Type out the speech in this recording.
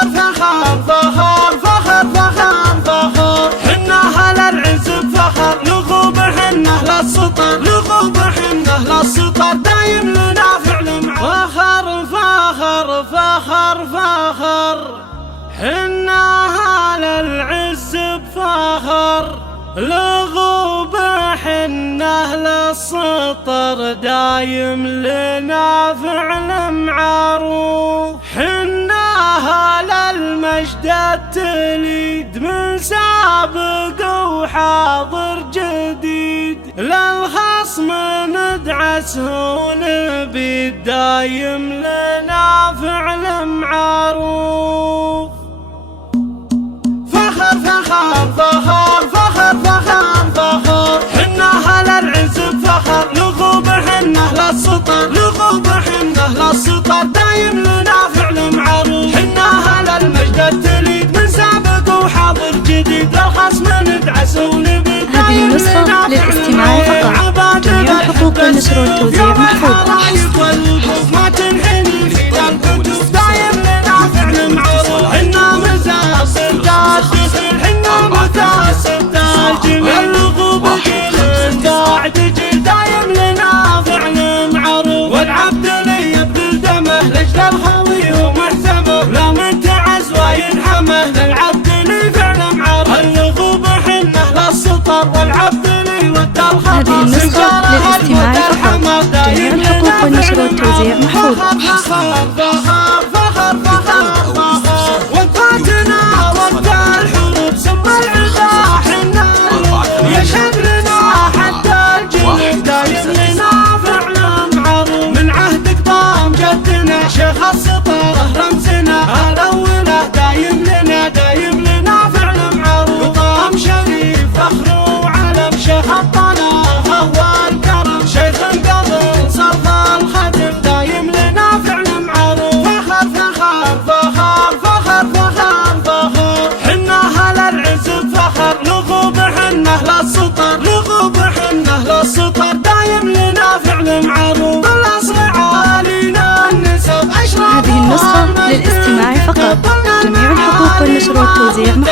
فخر فخر فخر فخر فخر فخر حنا أهل العز بفخر نغوب حنا أهل السطر نغوب حنا أهل السطر دايم لنا فعل فخر فخر فخر فخر حنا أهل العز بفخر لغوب حنا أهل السطر دايم لنا فعل معروف حنا أهل المجد التليد من سابق وحاضر جديد للخصم ندعسه ونبيد دايم لنا فعل معروف فخر فخر فخر فخر فخر فخر حنا أهل العز بفخر نغوب حنا أهل السطر نغوب حنا أهل السطر دايم لنا فعل معروف حنا أهل المجد التليد من سابق وحاضر جديد للخصم ندعسه ونبيد هذه النسخة للاستماع فقط. جميع الحقوق والنشر والتوزيع محفوظة. ما تنحني في الكتب دايم لنا فعل معروف حنا مساصر جاد حنا مساصر تاج الغوب كل قاعد جيل دايم لنا فعل معروف والعبد لي يبذل دمه لجل الخوي ومحسمه لا من تعز وينحمه للعبد لي فعل معروف الغوب حنا أهل السطر والعبد لي ودى الخطر هذه النسخة للاستماع فقط. جميع الحقوق والنشر والتوزيع محفوظة. فخر فخر فخر فخر فخر وقاتنا وقت الحروب سم العدا حنا يشهد لنا حتى الجنود دايم لنا فعل معروف من عهد قدام جدنا شيخ السطر رمزنا الاوله دايم لنا فعل معروف قدام شريف فخر وعلم شيخ الطلال هو الكرم شيخ قبل صرف الخدم دايم لنا فعل معروف فخر فخر فخر فخر فخر فخر حنا أهل العز بفخر نغوب حنا أهل السطر نغوب حنا أهل السطر دايم لنا فعل معروف الأصلع علينا النسب أشرف. هذه النسخة للاستماع فقط. جميع الحقوق والنشر والتوزيع محفوظة.